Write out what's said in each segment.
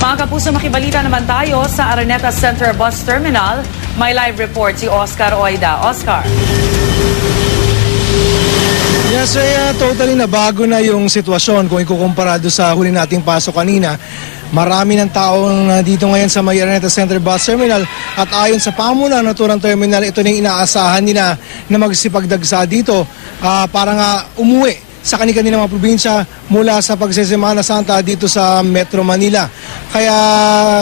Mga kapuso, makibalita naman tayo sa Araneta Center Bus Terminal. May live report si Oscar Oida. Oscar. Yes, totally na bago na yung sitwasyon kung ikukumpara doon sa huli nating pasok kanina. Marami ng taong dito ngayon sa may Araneta Center Bus Terminal at ayon sa pamunuan ng Turang Terminal, ito na yung inaasahan nila na magsipagdagsa dito para nga umuwi sa kanilang mga probinsya mula sa Pagsesemana Santa dito sa Metro Manila. Kaya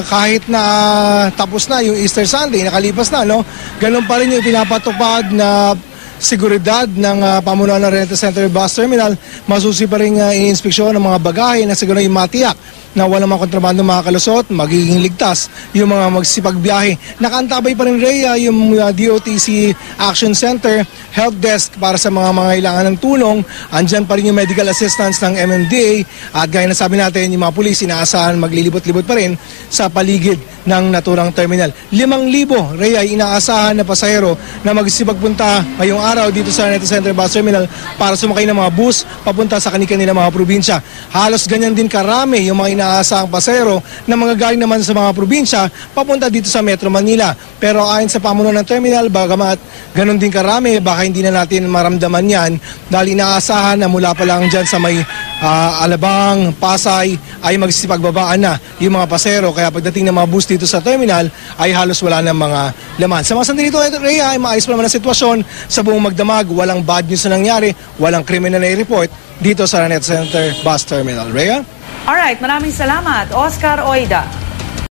kahit na tapos na yung Easter Sunday, nakalipas na, no? Ganun pa rin yung pinapatupad na seguridad ng pamunuan ng Araneta Center Bus Terminal. Masusi pa rin in-inspeksyon ng mga bagahe na siguro yung matiyak na walang mga kontrabando makalusot, magiging ligtas yung mga magsipagbiyahe. Nakaantabay pa rin, Rhea, yung DOTC Action Center, Help Desk para sa mga kailangan ng tulong. Andyan pa rin yung medical assistance ng MMDA at gaya na sabi natin, yung mga pulis inaasahan maglilibot-libot pa rin sa paligid ng naturang terminal. 5,000, Rhea, inaasahan na pasahero na magsipagpunta ngayong araw dito sa Araneta Center Bus Terminal para sumakay ng mga bus papunta sa kanilang mga probinsya. Halos ganyan din karami yung mga inaasahang pasahero na mga galing naman sa mga probinsya papunta dito sa Metro Manila. Pero ayon sa pamunuan ng terminal, bagamat ganun din karami, baka hindi na natin maramdaman yan dahil inaasahan na mula pa lang dyan sa may Alabang, Pasay ay magsipagbabaan na yung mga pasahero. Kaya pagdating ng mga bus dito sa terminal ay halos wala ng mga laman. Sa mga sandali dito, Rhea, ay maayos pa naman ang sitwasyon sa buong magdamag. Walang bad news na nangyari, walang krimen na i-report dito sa Araneta Center Bus Terminal. Rhea? Alright, maraming salamat, Oscar Oida.